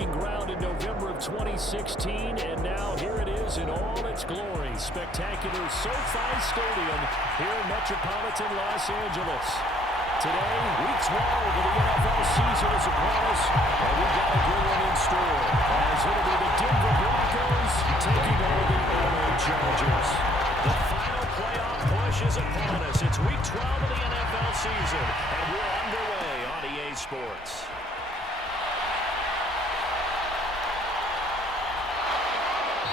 breaking ground in November of 2016, and now here it is in all its glory. Spectacular SoFi Stadium here in metropolitan Los Angeles. Today, week 12 of the NFL season is upon us, and we've got a good one in store, as it'll be the Denver Broncos taking on the LA Chargers. The final playoff push is upon us. It's week 12 of the NFL season, and we're underway on EA Sports.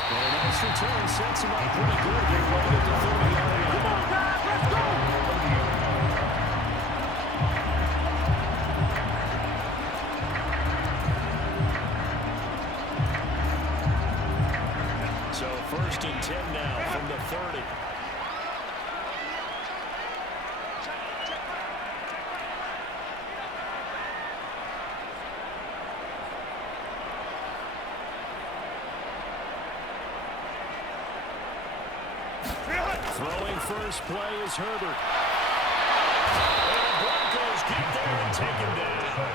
And a nice return sets him up pretty good. They're right at the 30-yard line. Come on, guys, let's go! So 1st and 10 now from the 30. Throwing first play is Herbert. And the Broncos get there and take him down.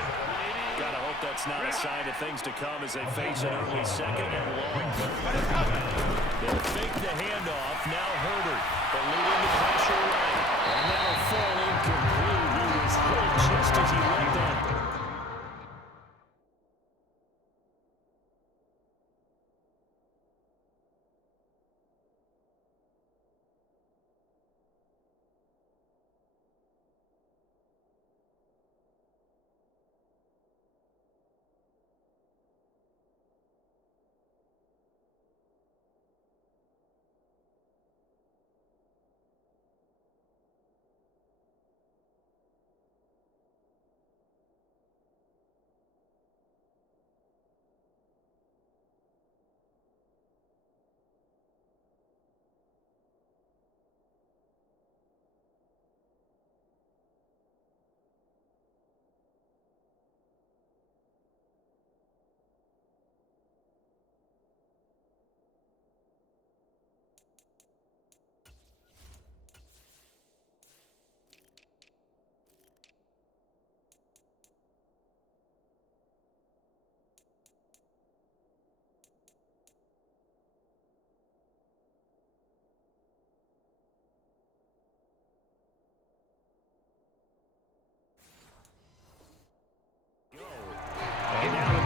Gotta hope that's not a sign of things to come as they face an early second and long. They'll fake the handoff. Now Herbert. But leading the pressure right. And that'll fall incomplete. He was hit just as he went down.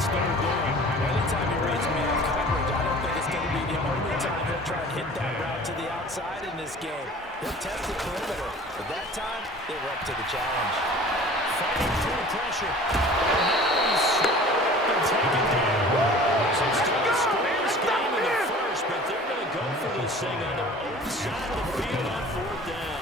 Anytime he reads man coverage, I don't think it's going to be the only time he'll try and hit that route to the outside in this game. He'll test the perimeter, but that time, they were up to the challenge. Fighting through pressure. And now he's swept and taken down. So still a scoreless game in the first, but they're going to go for this thing on their own side of the field on 4th down.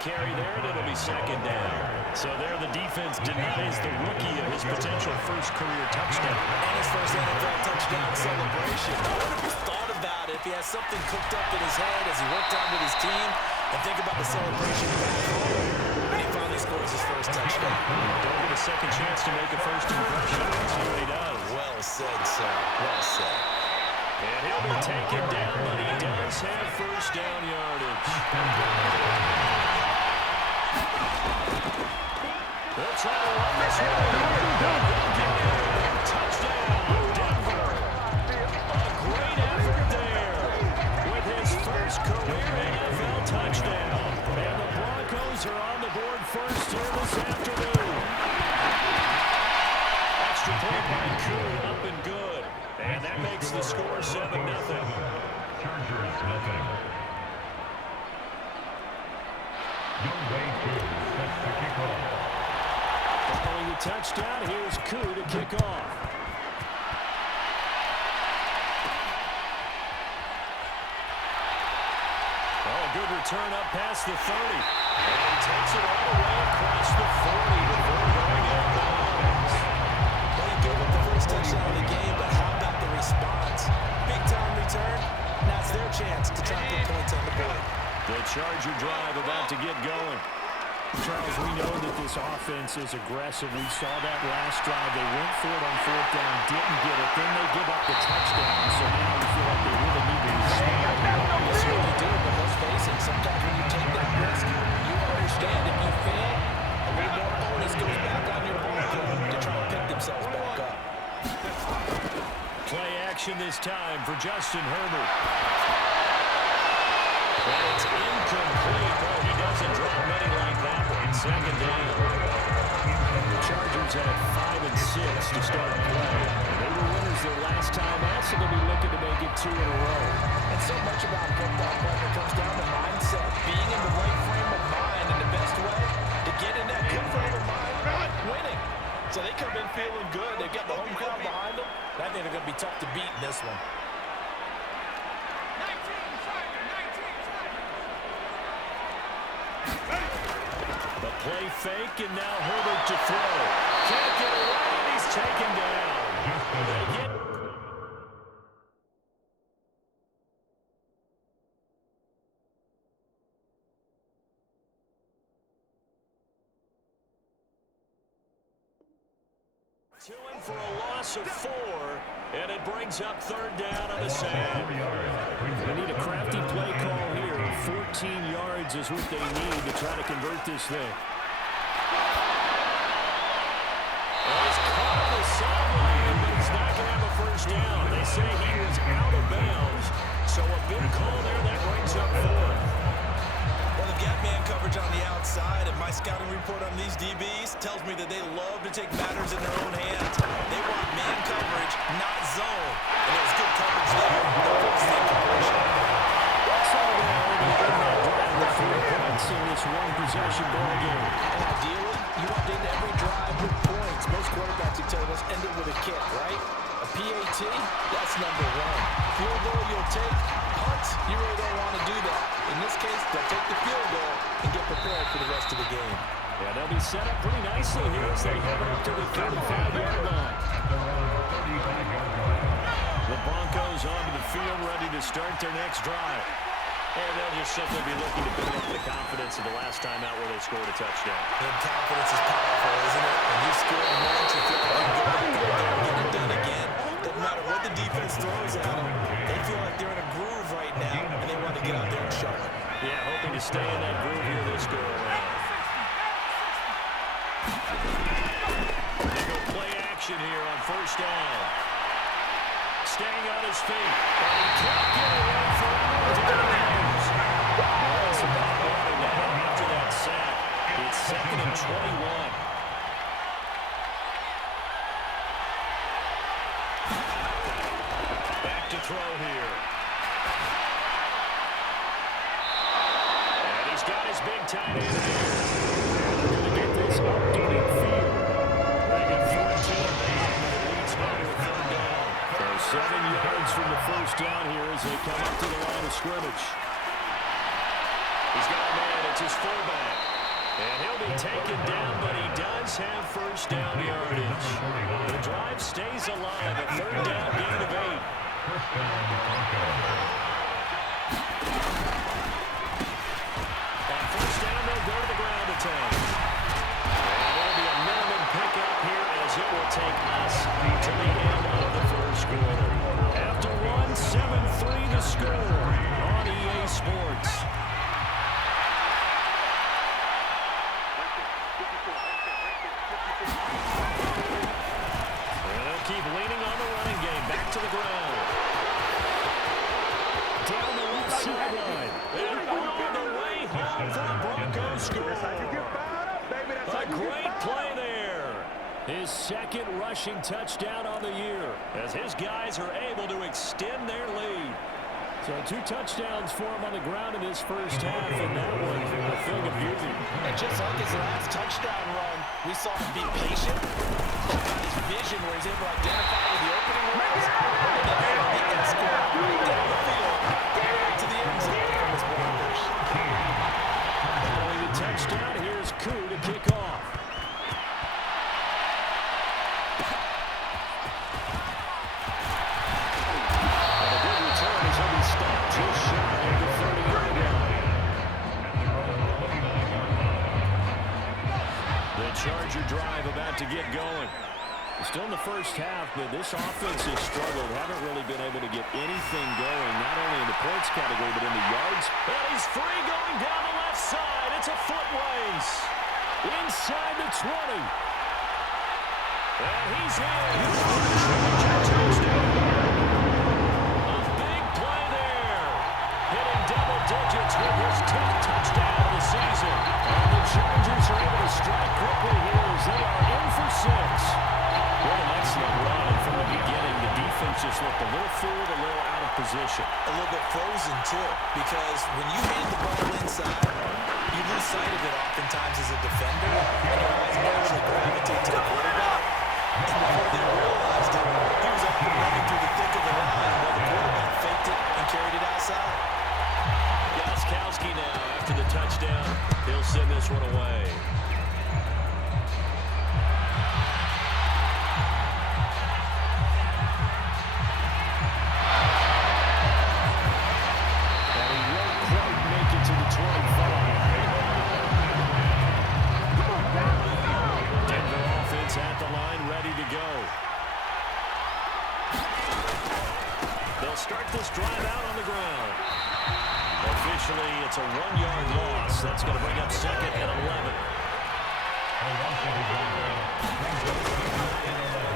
Carry there, and it'll be 2nd down. So there the defense denies the rookie of his potential first career touchdown. And his first NFL touchdown celebration. I wonder if he's thought about it, if he has something cooked up in his head as he worked on with his team, and think about the celebration back home when he finally scores his first touchdown. Don't get a second chance to make a first impression. Let's see what he does. Well said, sir. Well said. And he'll be taken down, but he does have first down yardage. They'll try to run this one. Touchdown, Denver. A great effort there with his first career NFL touchdown. And the Broncos are on the board first here this afternoon. Extra point by Kuhn, up and good. And that makes the score 7-0. Chargers, nothing. Young Way sets the kickoff. Following the touchdown, here's Kuhn to kick off. Oh, good return up past the 30. And he takes it all the way across the 40 before going out of bounds. Well, he gave up the first touchdown of the game, but how about the response? Big time return, points on the board. The Charger drive about to get going. Charles, we know that this offense is aggressive. We saw that last drive. They went for it on fourth down, didn't get it. Then they give up the touchdown. So now we feel like they really need to respond. Yes, sir, they do, but let's face it, sometimes when you take that risk, you understand if you fail, a little more onus goes back on your ball club to try to pick themselves back up. Play action this time for Justin Herbert. And it's incomplete. Oh, he doesn't drop many like that one. Second down. The Chargers had 5 and 6 to start play. They were winners their last time out, so they'll be looking to make it 2 in a row. And so much about football, partner, comes down to mindset. Being in the right frame of mind, and the best way to get in that good frame of mind, winning. So they come in feeling good. They've got the home crowd behind them. I think they're going to be tough to beat in this one. The play fake, and now Herbert to throw. Can't get away, and he's taken down. They get... Two in for a loss of 4, and it brings up third down on the sand. They need a crafty play call here. 14 yards is what they need to try to convert this thing. Well, he's caught on the sideline, but he's not going to have a first down. They say he was out of bounds, so a big call there that brings up 4. Well, they've got man coverage on the outside, and my scouting report on these DBs tells me that they love to take matters in their own hands. They want man coverage, not zone. And there was good coverage there. They'll force the incompletion. So with 4 points in this one-possession ball game. And ideally, you want to end every drive with points. Most quarterbacks, you tell us, end it with a kick, right? A PAT, that's number 1. Field goal you'll take. Punts, you really don't want to do that. In this case, they'll take the field goal and get prepared for the rest of the game. Yeah, they'll be set up pretty nicely here as they head up to the 35-yard line. The Broncos onto the field, ready to start their next drive. And they'll just simply be looking to build up the confidence of the last time out where they scored a touchdown. And confidence is powerful, isn't it? When you score once, you feel like you can go back out there and get it done again. Doesn't matter what the defense throws at them. They feel like they're in a groove right now, and they want to get out there and show it. Yeah, hoping to stay in that groove here this go around. They go play action here on first down. Staying on his feet, but he can't get away from it. After that sack, it's 2nd and 21. Back to throw here. And he's got his big tight end here. They're going to get this up to midfield. They get 14 back, and it leads now to a third down. So 7 yards from the first down here as they come up to the line of scrimmage. He's got a man, it's his fullback. And he'll be taken down, but he does have first down yardage. The drive stays alive, a third down gain of 8. On first down, they'll go to the ground attack. And it'll be a minimum pickup here as it will take us to the end of the first quarter. After 1, 7-3 to score on EA Sports. Keep leaning on the running game. Back to the ground. Down the left sideline. And on the way home for the Broncos score. A great play there. His 2nd rushing touchdown on the year as his guys are able to extend their lead. So 2 touchdowns for him on the ground in his first half, and that one a thing of beauty. And just like his last touchdown run, we saw him be patient. Got his vision where he's able to identify where the opening was, and then make that score right down the field, right to the end zone from his blockers. Following the touchdown, here's Koo to kick off. And a good return as he'll be stopped just shy of the 30-yard to get going. Still in the first half, but this offense has struggled. Haven't really been able to get anything going, not only in the points category, but in the yards. And he's free going down the left side. It's a foot race. Inside the 20. And he's in. Touchdown. A big play there. Hitting double digits with his 10th touchdown of the season. And the Chargers are able to strike quickly here as they are in for 6. What an excellent run. And from the beginning, the defense just looked a little forward, a little out of position. A little bit frozen, too, because when you hand the ball inside, you lose sight of it oftentimes as a defender, and your eyes naturally gravitate to the quarterback. And before they realized it, he was up and running through the thick of the line while the quarterback faked it and carried it outside. Gostkowski now after the touchdown. He'll send this one away. At the line, ready to go. They'll start this drive out on the ground. Officially, it's a 1-yard loss. That's going to bring up 2nd and 11.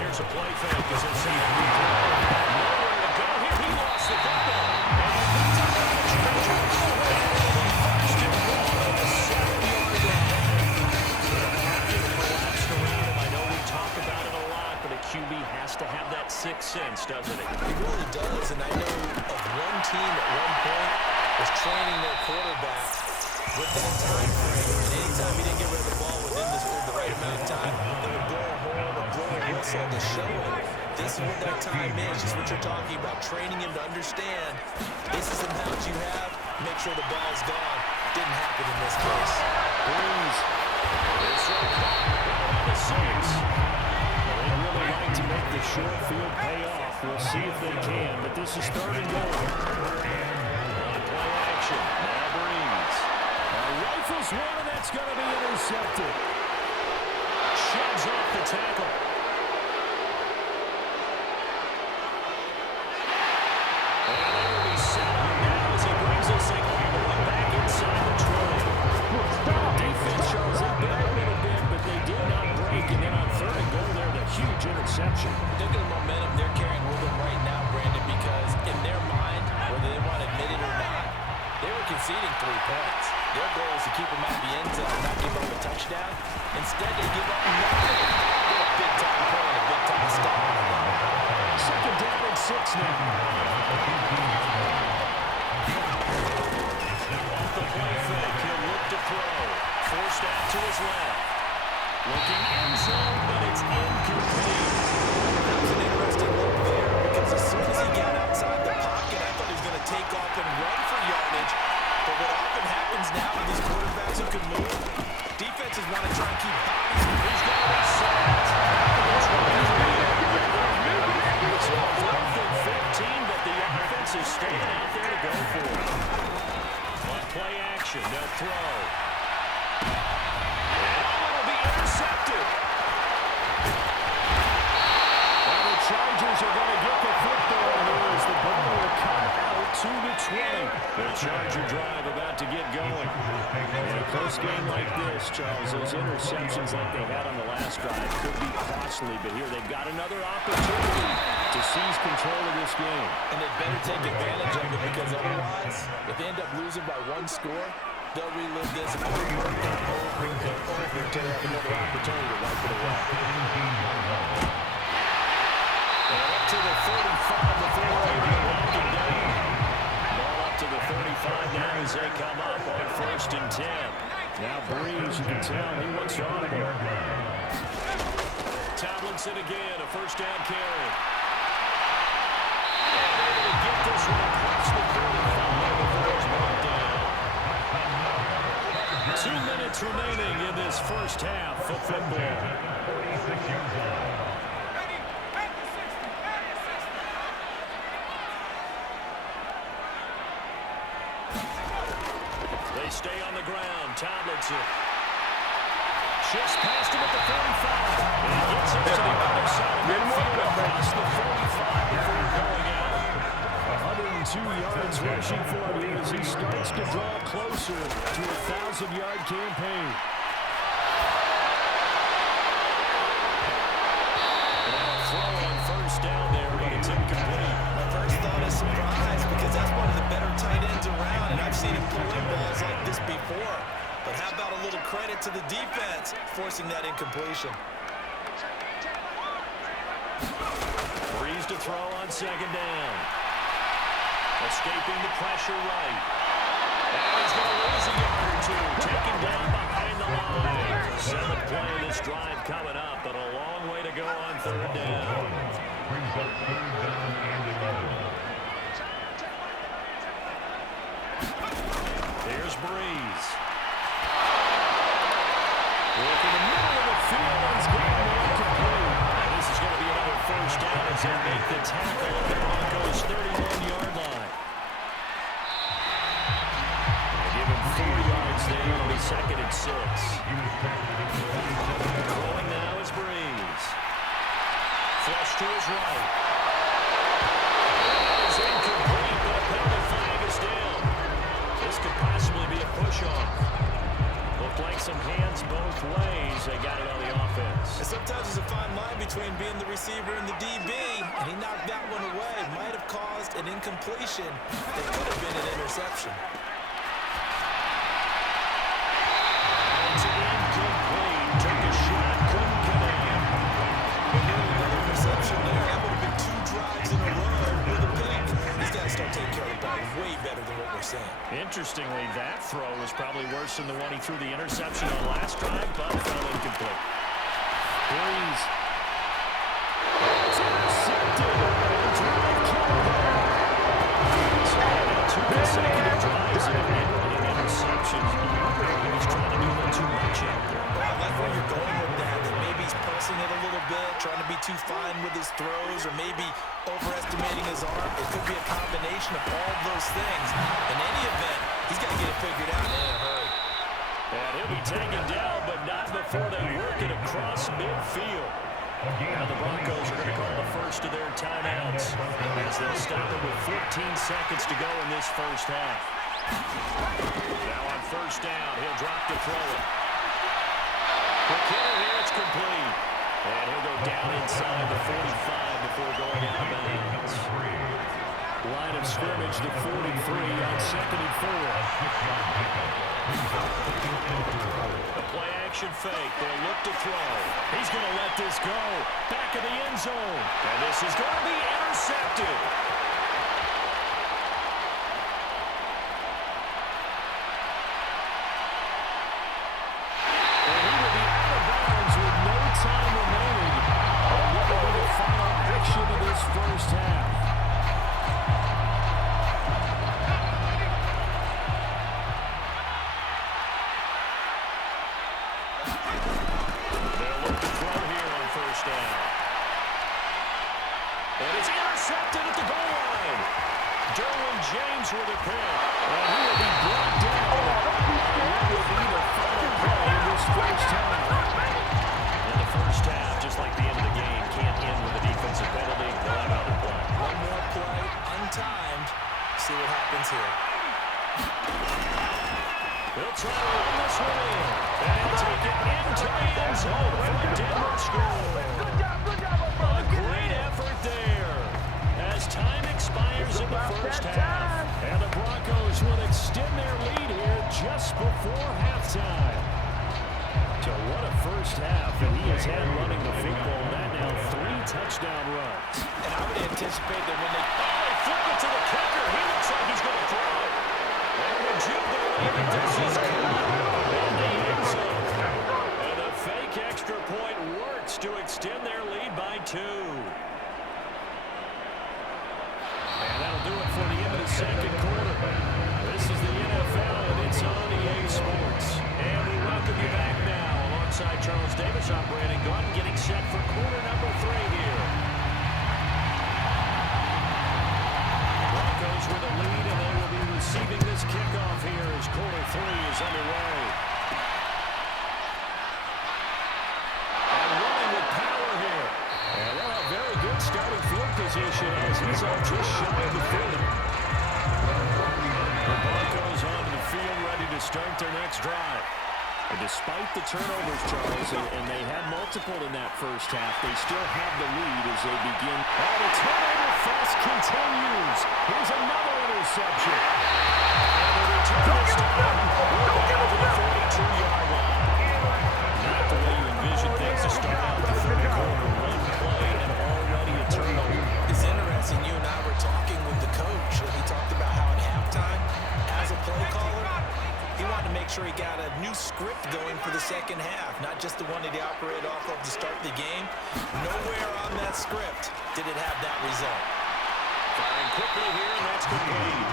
Here's a play fake as it's nowhere to go here. He lost the football. And he puts it on the Chargers. First and goal at the 7-yard line. QB has to have that sixth sense, doesn't it? He really does, and I know of one team at one point was training their quarterback with that time frame. And anytime he didn't get rid of the ball within the right amount of time, they would blow a horn or blow a whistle to show him this is what that time is, just what you're talking about, training him to understand this is the amount you have, make sure the ball's gone. Didn't happen in this case. Breeze. This one on the 6. They'd really like to make the short field pay off. We'll see if they can, but this is 3rd and goal. On play action, now Breeze. Rifles one, and that's going to be intercepted. Shoves off the tackle. And they will be saddled now as he brings this thing all the way back inside the 20. Defense shows up there a little bit, but they did not break. And then on 3rd and goal there, the huge interception. Look at the momentum they're carrying with them right now, Brandon, because in their mind, whether they want to admit it or not, they were conceding 3 points. Their goal is to keep them out of the end zone, not give up a touchdown. Instead, they give up nothing. Get a big-time play and a big-time stop. 2nd down and 6 now. Off the play fake, he'll look to throw. Forced out to his left. Looking end zone, but it's incomplete. That was an interesting look there because as soon as he got outside the pocket, I thought he was going to take off and run for yardage. But what often happens now with these quarterbacks who can move, defenses want to try and keep bodies. He's got to be sacked. It's 4th and 15, but the offense is staying out there to go for it. On play action, they'll throw. Intercepted. And the Chargers are going to get the football here as the ball will come out to the 20. The Charger drive about to get going. In a close game like this, Charles, those interceptions like they had on the last drive could be costly, but here they've got another opportunity to seize control of this game. And they better take advantage of it because otherwise, if they end up losing by 1 score, they'll relive this over and over to have another opportunity to wipe it away. And up to the 35 before they're able to lock it down. Ball up to the 35 now as they come up on 1st and 10. Now Breeze, you can tell he wants to audible. Tomlinson again, a 1st down carry. And able to get this one across the 35 before it's brought down. 2 minutes remaining in this first half of football. They stay on the ground. Tomlinson Just passed him at the 45. And he gets us to the other side of midfield across the 45 before going out. 102 yards rushing for him as he starts to draw closer to a 1,000-yard campaign. First down there, but it's incomplete. My first thought is surprise because that's one of the better tight ends around, and I've seen him pull in balls like this before. But how about a little credit to the defense forcing that incompletion? Breeze to throw on second down. Escaping the pressure right. And he's going to lose a yard or two. Taken down behind the line. 7th play of this drive coming up, but a long way to go on third down. Brings up third down and 11. Here's Breeze. Look in the middle of the field. He's getting one complete. And this is going to be another first down as they make the tackle at the Broncos' 31-yard line. They give him 4 yards there. It'll be 2nd and 6. Throwing now is Breeze. Flush to his right. That is incomplete, but a penalty flag is down. This could possibly be a push-off. Looked like some hands both ways. They got it on the offense. And sometimes there's a fine line between being the receiver and the DB, and he knocked that one away. Might have caused an incompletion that could have been an interception. It's incomplete. Took a shot, couldn't connect. Another interception there. That would have been 2 drives in a row with a pick. These guys start taking care of the ball way better than what we're saying. Interestingly, that throw was probably worse than the one he threw the interception on last drive, but fell incomplete. Breeze. It's intercepted. Drive killed there. So they had 2 consecutive drives and ending interceptions. He was trying to do a little too much out there. Well, I like where you're going with that maybe he's pressing it a little bit, trying to be too fine with his throws, or maybe overestimating his arm. It could be a combination of all of those things. In any event, he's got to get it figured out in a hurry. And he'll be taken down, but not before they work it across midfield. Now the Broncos are going to call the first of their timeouts as they'll stop it with 14 seconds to go in this first half. Now on first down, he'll drop to throw it. McKinnon here, it's complete. And he'll go down inside the 45 before going out of bounds. Line of scrimmage, the 43 on 2nd and 4. The play action fake. They'll look to throw. He's going to let this go. Back of the end zone. And this is going to be intercepted. And he will be out of bounds with no time remaining. And what will be the final action of this first half? They'll look to throw here on first down. And it's intercepted at the goal line. Derwin James with a pick. And he will be brought down. That will be the final play of this first half. In the first half, just like the end of the game, can't end with a defensive penalty. They'll have another play. One more play, untimed. See what happens here. They'll try to run this one in. And he'll take it into the end zone for a Denver score. A great effort there as time expires in the first half. And the Broncos will extend their lead here just before halftime. So what a first half that he has had running the football. That now 3 touchdown runs. And I would anticipate that when they Flip it to the kicker. He looks like he's going to throw it. And would you believe it? This is caught in the end zone. And a fake extra point works to extend their lead by 2. And that'll do it for the end of the second quarter. This is the NFL, and it's on EA Sports. And we welcome you back now alongside Charles Davis. I'm Brandon Gordon getting set for quarter number 3 here. Broncos with a lead, and they will be receiving this kickoff here as quarter 3 is underway. next drive. And despite the turnovers, Charles, and they had multiple in that first half, they still have the lead as they begin. And the turnover fest continues. Here's another interception. And the return this time, we're down to the 42-yard line. Not the way you envision things to start out the third quarter. One play and already a turnover. It's interesting. You and I were talking with the coach, and he talked about how at halftime, as a play caller, he wanted to make sure he got a new script going for the second half, not just the one that he operated off of to start the game. Nowhere on that script did it have that result. Firing quickly here, and that's complete.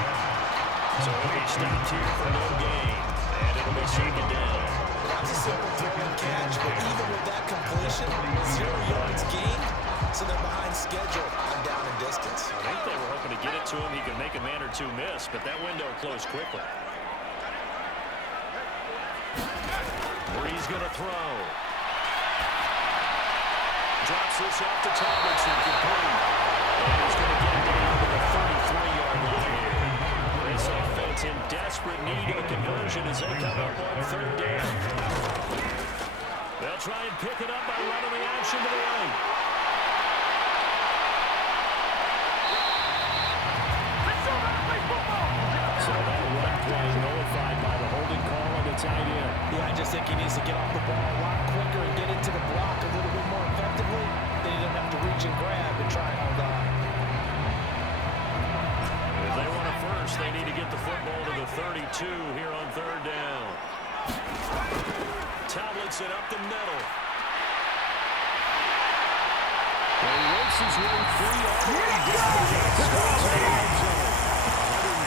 So he'll be stopped here for no gain, and it'll be second down. That's a simple throw and catch, but even with that completion, 0 yards gained, so they're behind schedule on down and distance. I think they were hoping to get it to him. He could make a man or two miss, but that window closed quickly. Breeze going to throw. Drops this off to Tomlinson, complete. And he's going to get down to the 33-yard line here. This offense in desperate need of a conversion as they come up on third down. They'll try and pick it up by running the action to the right. So that run play nullified by the holding call on the tight end. Yeah, I just think he needs to get off the ball a lot quicker and get into the block a little bit more effectively. Then he doesn't have to reach and grab and try and hold on. If they want a first, they need to get the football to the 32 here on third down. Tomlinson up the middle. And he works his way free all the way down to the end zone.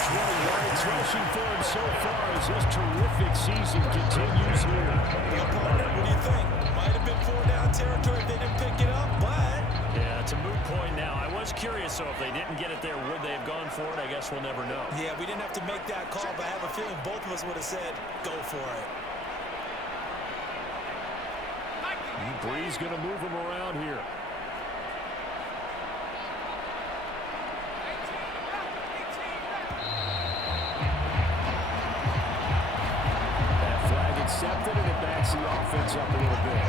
120 yards rushing for him so far as this terrific season continues here. What do you think? Might have been 4-down territory if they didn't pick it up, but... Yeah, it's a moot point now. I was curious, so if they didn't get it there, would they have gone for it? I guess we'll never know. Yeah, we didn't have to make that call, but I have a feeling both of us would have said, go for it. Breeze going to move him around here. Accepted, and it backs the offense up a little bit.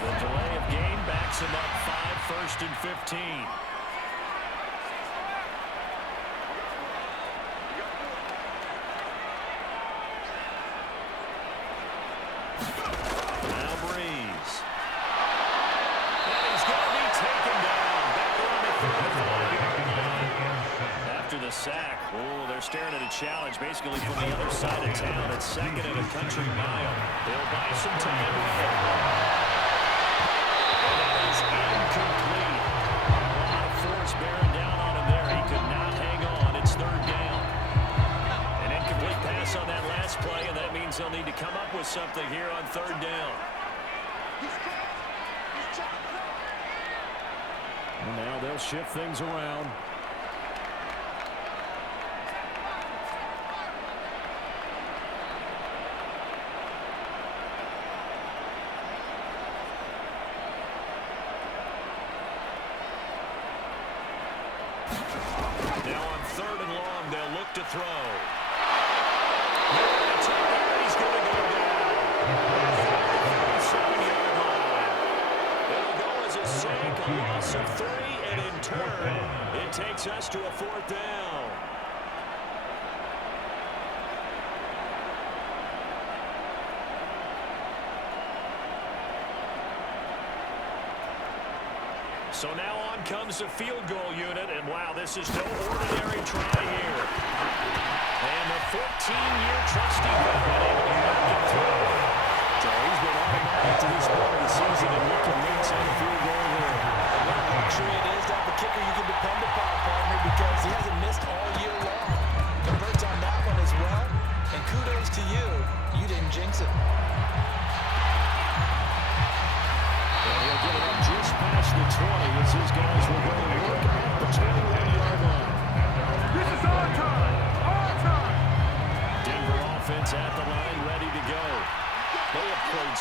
The delay of game backs him up 5, 1st and 15. Now Breeze. And he's going to be taken down. Back around the 35-yard line. After the sack, oh, they're staring at a challenge basically from the other side of town. It's second and a country mile. They'll buy some time. And that is incomplete. A lot of force bearing down on him there. He could not hang on. It's third down. An incomplete pass on that last play, and that means they'll need to come up with something here on third down. And now they'll shift things around. Now on third and long, they'll look to throw. He's going to go down. 37-yard line. It'll go as a sack, a loss of 3, and in turn, it takes us to a fourth down. So now on comes the field goal unit, and wow, this is no ordinary try here. And the 14-year trusty veteran able to knock it through. So he's been automatic to this point of the season, and look at Lynch on the field goal there. And what a luxury it is to have a kicker you can depend upon, partner, because he hasn't missed all year long. Converts on that one as well, and kudos to you. You didn't jinx it. And he'll get it up just past the 20 as his guys will go to work at the 21-yard line.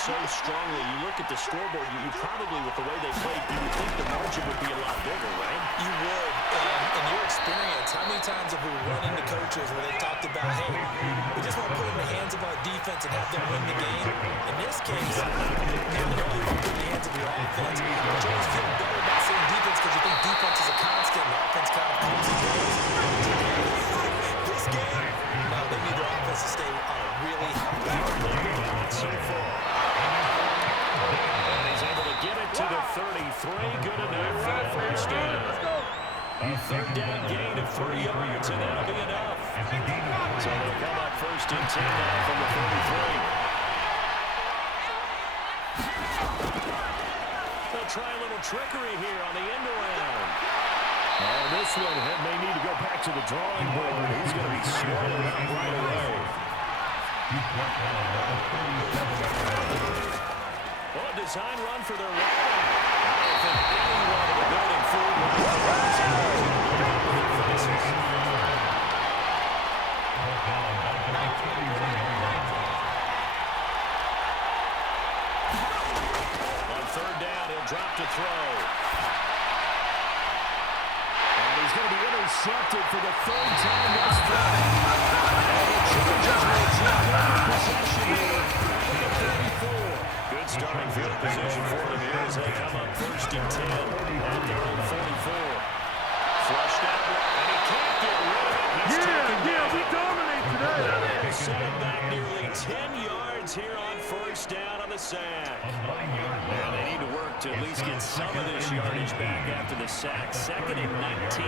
so strongly. You look at the scoreboard, you probably, with the way they played, you would think the margin would be a lot bigger, right? You would. And in your experience, how many times have we run into coaches where they talked about, hey, we just want to put it in the hands of our defense and have them win the game? In this case, not only want to put it in the hands of your offense, but you always feel better about saying defense because you think defense is a constant and offense kind of comes and goes. This game, no, they need their offense to stay on a really high level. Not so far. And he's able to get it to the 33. Good enough for that first down. A third down gain of 3 yards, and that'll be enough. So they'll come up first and 10 now from the 33. They'll try a little trickery here on the end around. Oh, this one may need to go back to the drawing board. He's going to be swallowed up right away. Well, a design run for their right. I don't think anyone in the building fooled with on third down, he'll drop to throw. And he's going to be intercepted for the third time this time. And the Chargers will take over possession here with the 34. Good starting field position for them here as they come up first and 10 at their own 44. Flushed out, and he can't get rid of it. We dominate today. Set him back nearly 10 yards here on first down on the sack. And they need to work to at least get some of this yardage back after the sack. Second and 19.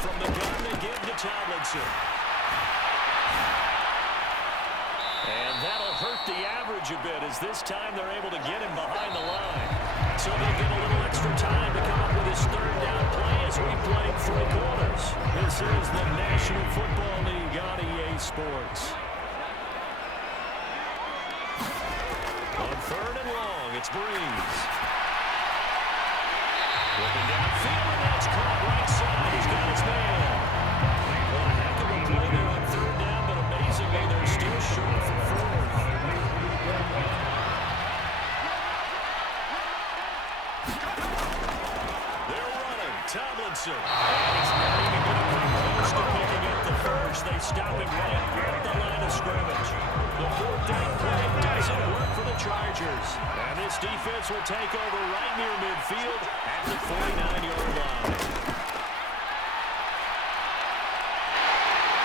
From the gun they give to Tomlinson. And that'll hurt the average a bit as this time they're able to get him behind the line. So they'll get a little extra time to come up with his third down play as we play 3 quarters. This is the National Football League on EA Sports. On third and long, it's Breeze. Looking downfield, and that's caught right side. He's got his man. Well, a heck of a play there on third down, but amazingly, they're still short for fourth. They're running. Tomlinson. And he's not even going to come close to picking up the first. They stop him right at the line of scrimmage. The fourth down play doesn't work for the Chargers. And this defense will take over right near midfield at the 49-yard line.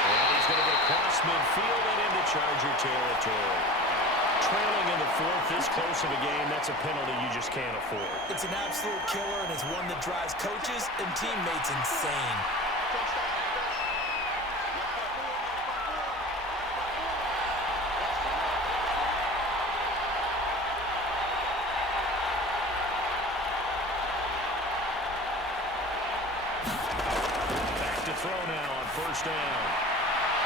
And he's going to get across midfield and into Charger territory. Trailing in the fourth, this close of a game, that's a penalty you just can't afford. It's an absolute killer, and it's one that drives coaches and teammates insane. Back to throw now on first down.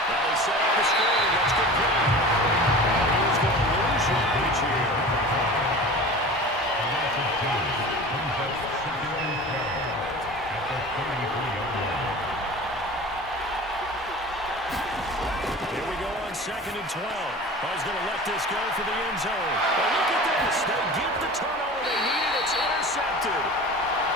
Now they set up the screen. That's good play. He's going to lose yardage here. Here we go on second and 12. He's going to let this go for the end zone. But look at this. They get the turnover they needed. It's intercepted.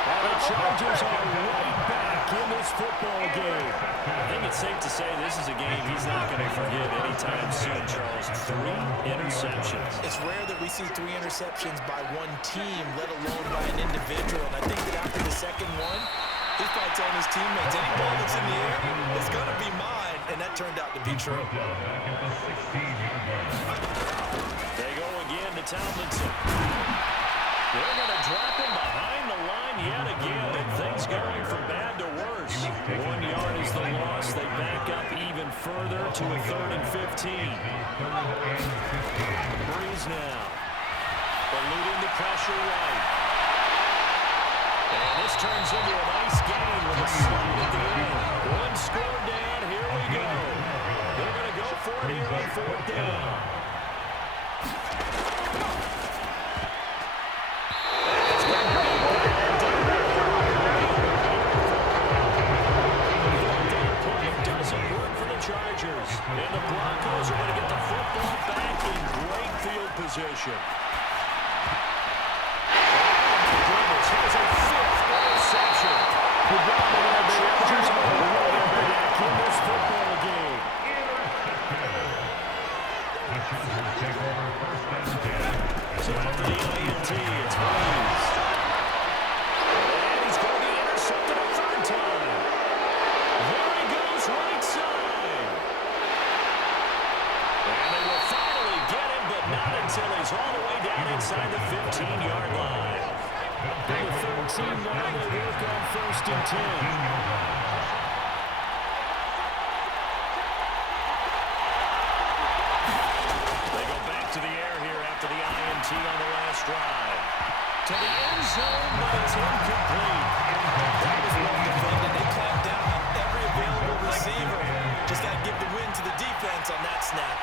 And the Chargers are right back in this football game. I think it's safe to say this is a game he's not going to forget anytime soon, Charles. 3 interceptions. It's rare that we see 3 interceptions by one team, let alone by an individual. And I think that after the second one, he's probably telling his teammates, any ball that's in the air, it's going to be mine. And that turned out to be true. They go again to Tomlinson. They're going to drop him behind the line yet again, and things going from bad to worse. 1 yard is the loss. They back up even further to a third and 15. Breeze now, eluding the pressure right. And this turns into a nice game with a slide at the end. 1 score down, here we go. They're going to go for it here on fourth down. Chargers, and the Broncos are going to get the football back in great position. Goodness, here's a fifth interception. The Chargers are running back in this football game. So after the INT, it's Breeze. And he's going to be intercepted a third time. There he goes, right side. And they will finally get him, but not until he's all the way down inside the 15-yard line. And the third team now, they work on 1st and 10. To the air here after the INT on the last drive. To the end zone, but it's incomplete. That was well defended. They clamped down on every available receiver. Just got to give the win to the defense on that snap.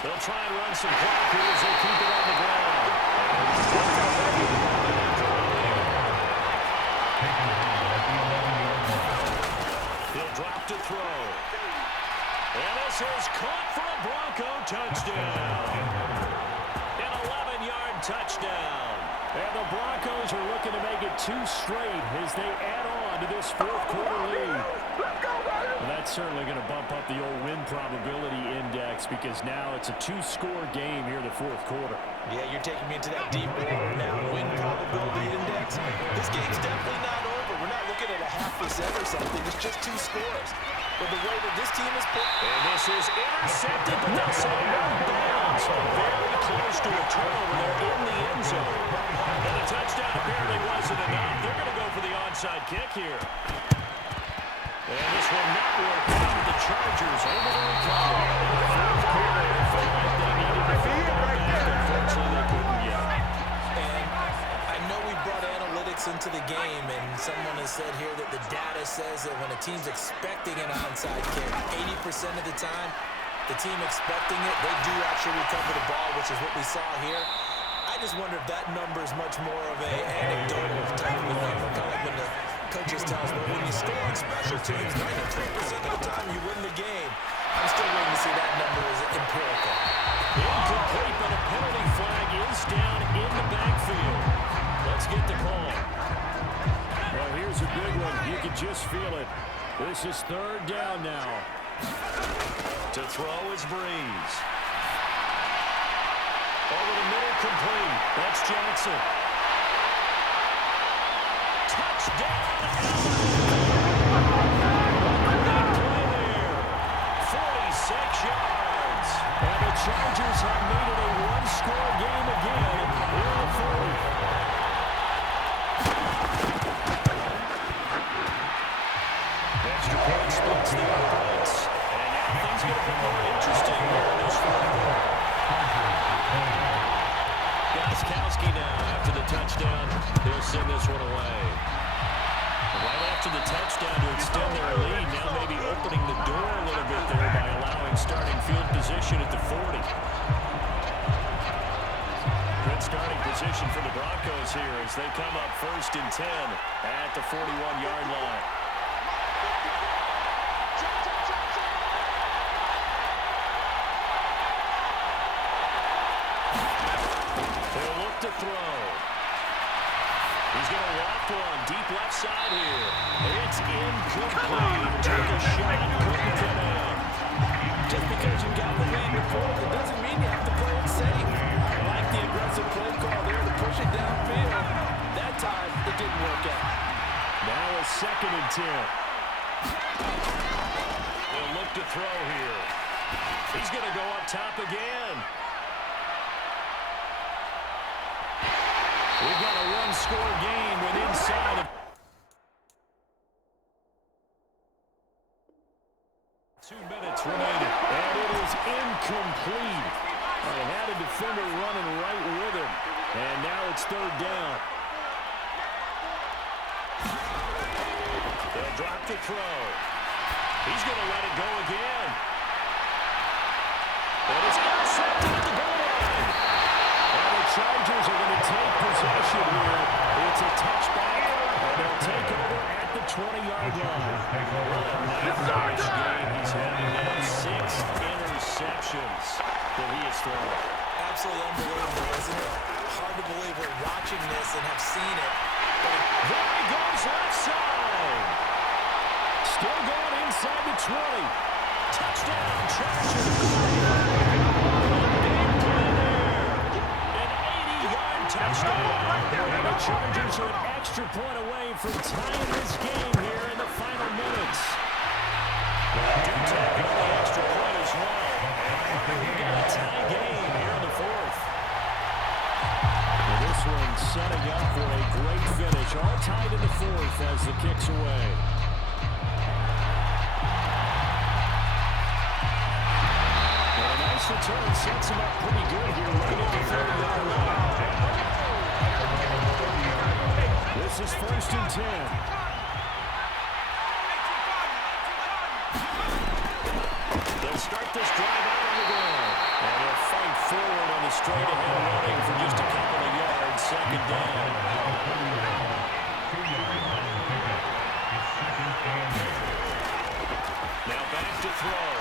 They'll try and run some clock here as they keep it on the ground. He'll drop to throw. And this is caught for a Bronco touchdown. An 11-yard touchdown. And the Broncos are looking to make it 2 straight as they add on to this fourth quarter lead. And that's certainly going to bump up the old win probability index because now it's a 2-score game here in the fourth quarter. Yeah, you're taking me into that deep water now. Win probability index. This game's definitely not over. We're not looking at a 0.5% or something. It's just 2 scores. But the way that this team is put... And this is intercepted, but they'll say no bounds. Very close to a turnover there in the end zone. And the touchdown apparently wasn't enough. They're going to go for the onside kick here. And this will not work out with the Chargers able to recover. Fourth quarter, it felt like they needed to figure it out. Unfortunately, they couldn't yet. And I know we brought analytics into the game, and someone has said here that the data says that when a team's expecting an onside kick, 80% of the time, the team expecting it, they do actually recover the ball, which is what we saw here. I just wonder if that number is much more of an anecdotal type of a number, kind of like when the coaches tell us, well, when you score on special teams, 93% of the time you win the game. I'm still waiting to see that number is empirical. Incomplete, but a penalty flag is down in the backfield. Let's get the call. Well, here's a big one. You can just feel it. This is 3rd down now. To throw is Breeze. Over the middle, complete. That's Jackson. Touchdown, Big play there. 46 yards. And the Chargers have made it a 1-score game again in the fourth. Extra point splits the offense. And now things get a bit more interesting here in this fourth quarter. Gostkowski now after the touchdown. He'll send this one away. Right after the touchdown to extend their lead, now maybe opening the door a little bit there by allowing starting field position at the 40. Good starting position for the Broncos here as they come up 1st and 10 at the 41-yard line. They'll look to throw. He's going to walk one deep left side here. It's incomplete. Took a shot, couldn't get out. Just because you got the lead before, it doesn't mean you have to play it safe. I like the aggressive play call there to push it downfield. That time, it didn't work out. Now a 2nd and 10. They'll look to throw here. He's going to go up top again. We've got a 1-score game with inside of 2 minutes remaining. And it is incomplete. They had a defender running right with him. And now it's 3rd down. They'll drop the throw. He's going to let it go again. And it's intercepted at the goal line. And the Chargers are going to take possession here. It's a touchback, and they'll take over at the 20-yard line. What a nightmarish game he's having now. 6 interceptions. that he has thrown. Absolutely unbelievable, isn't it? Hard to believe we're watching this and have seen it. There he goes left side. Still going inside the 20. Touchdown, Chargers. Big play there. An 80-yard touchdown. And the Chargers are an extra point away from tying this game here in the final minutes. Do take another extra point as well. We've got a tie game here in the fourth. And this one setting up for a great finish. All tied in the fourth as the kick's away. Well, a nice return sets him up pretty good here right at the 30-yard line. This is 1st and 10. Start this drive out on the ground. And he'll fight forward on the straight-ahead running for just a couple of yards. Second down. Now back to throw.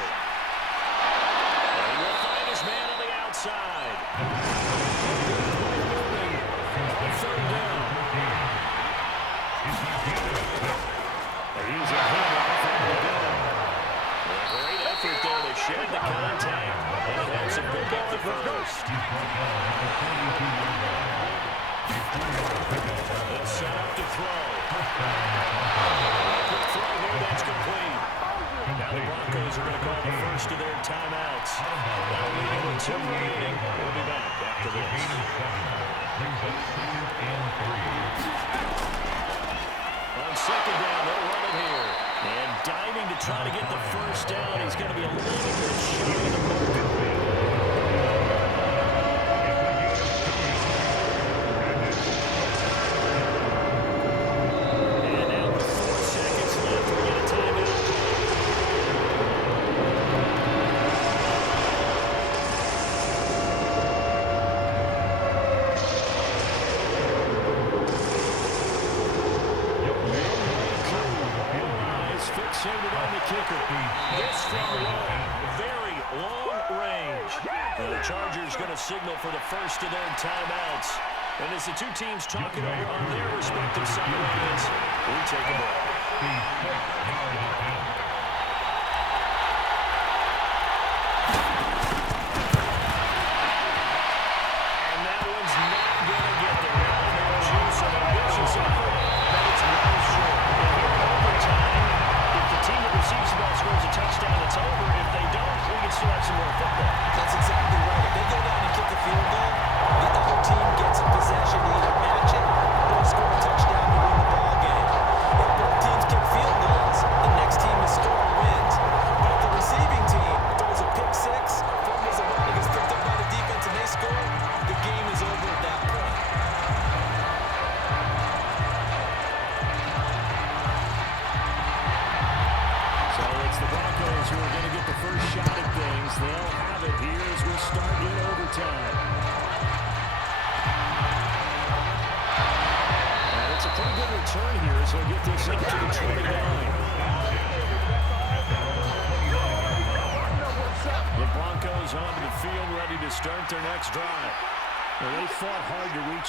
And he will find his man on the outside. Third down. He's a handoff on the gun. Great effort there to shed the contact. And it ends up good at the first. Let's set up to throw. Quick throw here, that's complete. Now the Broncos are going to call the first of their timeouts. Now leading with 2 remaining. We'll be back after this. On second down, they'll run it here. And diving to try to get the first down. He's going to be a little bit shy of the mark. And now with 4 seconds left, we get a timeout. Fixated on the kicker. This from long, very long range. And the Chargers going to signal for the first of their timeouts. And as the two teams talk it over on their respective sidelines, we take a break.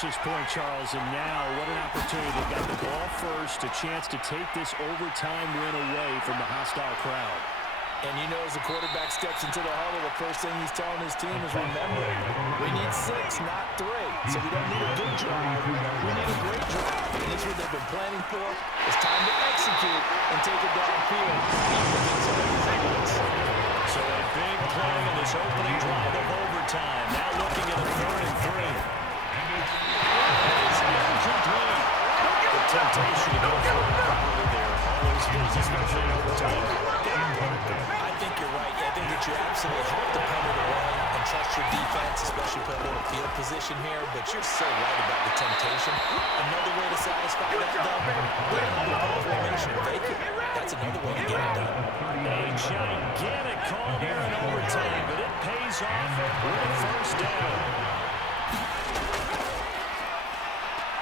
This point, Charles, and now what an opportunity. They've got the ball first, a chance to take this overtime win away from the hostile crowd. And you know, as the quarterback steps into the huddle, the first thing he's telling his team is, remember, we need 6, not 3. So we don't need a good drive. We need a great drive. And this is what they've been planning for. It's time to execute and take it downfield. So a big play in this opening drive of overtime. Now looking at a 3rd and 3. The temptation to go for it probably there. Always is, especially in overtime. I think you're right. I think that you absolutely have to punt it away and trust your defense, especially put a little field position here. But you're so right about the temptation. Another way to satisfy that, though, put it on the ball formation. Fake it. That's another way to get it done. A gigantic call there in overtime, but it pays off with a first down.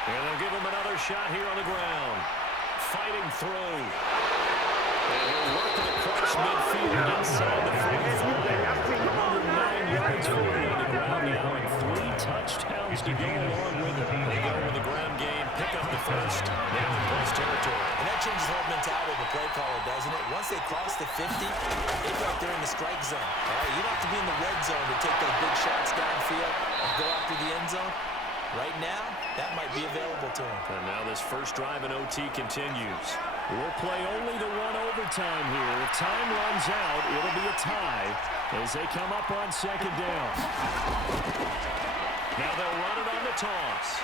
And they'll give him another shot here on the ground. Fighting through. And he'll work it across midfield inside the 45. 109 yards for him on the ground now, and 3 touchdowns to go along with it. They go with the ground game, pick up the first, now in close territory. And that changes the whole mentality of the play caller, doesn't it? Once they cross the 50, they go out there in the strike zone. All right, you don't have to be in the red zone to take those big shots downfield and go after the end zone. Right now, that might be available to him. And now this first drive in OT continues. We'll play only the 1 overtime here. If time runs out, it'll be a tie as they come up on second down. Now they'll run it on the toss.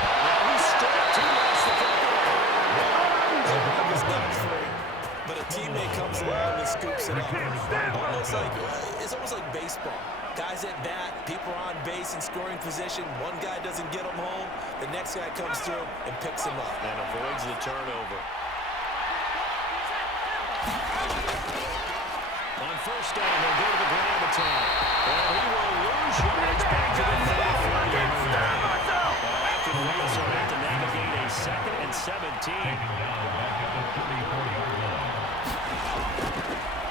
He's stripped. He lost the football. It's not free, but a teammate comes along and scoops it up. It's almost like baseball. Guys at bat, people are on base in scoring position. One guy doesn't get them home. The next guy comes through and picks him up. And avoids the turnover. On first down, they'll go to the ground attack. And he will lose yards back to the 35. After the wheels are have to navigate a 2nd and 17.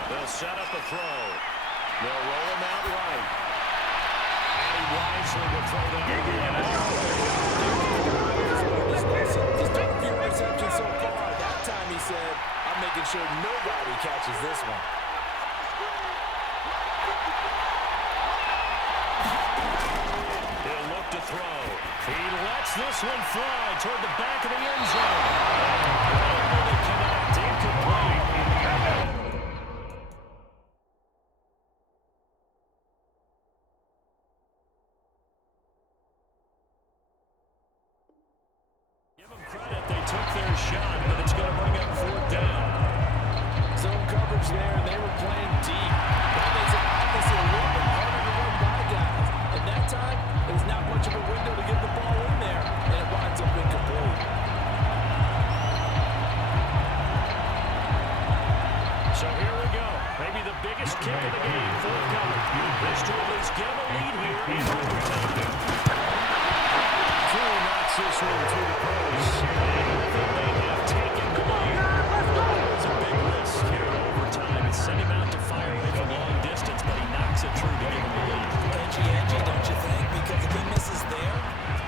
They'll set up a throw. They'll roll him out right. And he wisely will throw that He's done a few receptions so far. That time he said, I'm making sure nobody catches this one. He'll look to throw. He lets this one fly toward the back of the end zone. Able to connect. Incomplete. Give them credit. They took their shot, but it's going to bring up 4th down. Zone coverage there, and they were playing deep. That makes it obviously a little bit harder to run by guys. And that time, there was not much of a window to get the ball in there, and it winds up incomplete. So here we go. Maybe the biggest kick of the game forthcoming. This to at least get him a lead here in overtime. Drew knocks this one through the post. And they have taken the lead. It's a big risk here in overtime. It's sent him out to fire away from long distance, but he knocks it through to give him the lead. Edgy, don't you think? Because if he misses there,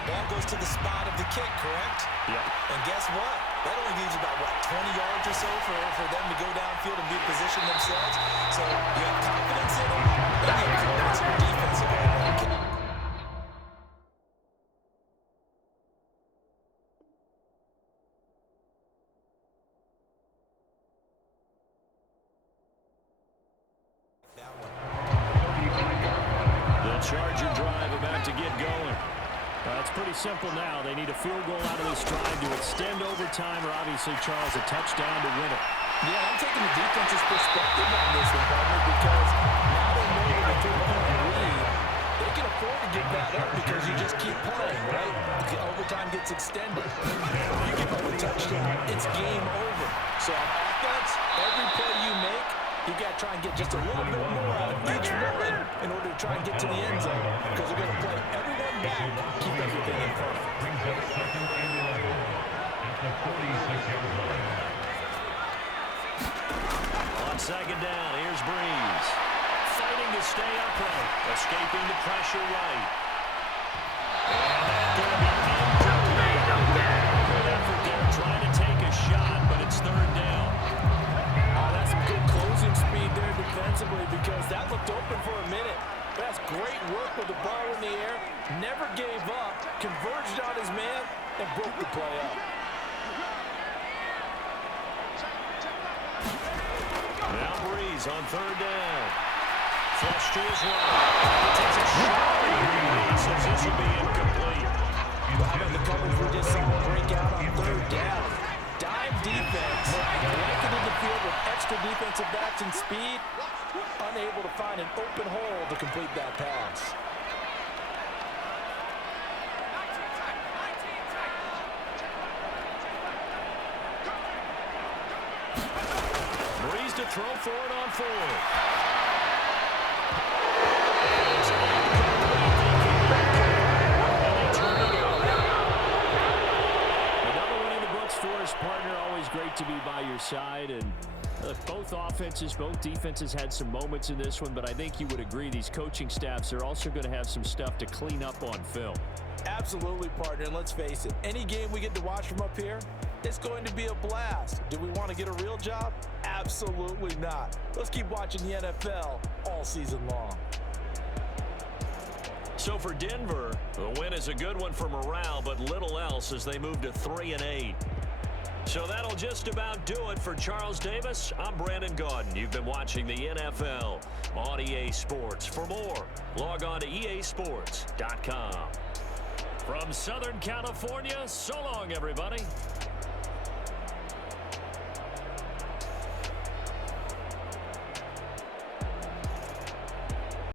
ball goes to the spot of the kick, correct? Yep. And guess what? That only leaves about, 20 yards or so for them to go downfield and be positioned themselves. So you have confidence in them, and you have confidence in your defensive line. The Charger drive about to get going. It's pretty simple now. They need a field goal out of this drive to extend overtime, or obviously, Charles, a touchdown to win it. Yeah, I'm taking the defense's perspective on this one, partner, because now they know with a 3-point lead, they can afford to give that up because you just keep playing, right? The overtime gets extended. You give up a touchdown, it's game over. So on offense, every play you make, you got to try and get just a little bit more out of each one in order to try and get to the end zone, because they're going to play everyone back, keep everything in front. Brings up 2nd and 11 at the 46-yard line. On second down, here's Breeze. Fighting to stay upright. Escaping the pressure right. And going to be incomplete. Good effort there, trying to take a shot, but it's 3rd down. That's some good closing speed there defensively, because that looked open for a minute. That's great work with the ball in the air. Never gave up. Converged on his man and broke the play up. Now Breeze on 3rd down. Flush to his right. He takes a shot. He says this will be incomplete. The coverage we just saw break out on 3rd down. Dime defense. Blanketed the field with extra defensive backs and speed. Unable to find an open hole to complete that pass. Breeze to throw for it on 4th. Forrest, partner, always great to be by your side. And both offenses, both defenses had some moments in this one, but I think you would agree these coaching staffs are also going to have some stuff to clean up on film. Absolutely, partner. And let's face it, any game we get to watch from up here, it's going to be a blast. Do we want to get a real job? Absolutely not. Let's keep watching the NFL all season long. So for Denver, the win is a good one for morale, but little else as they move to 3-8. So that'll just about do it for Charles Davis. I'm Brandon Gaudin. You've been watching the NFL on EA Sports. For more, log on to easports.com. From Southern California, so long, everybody.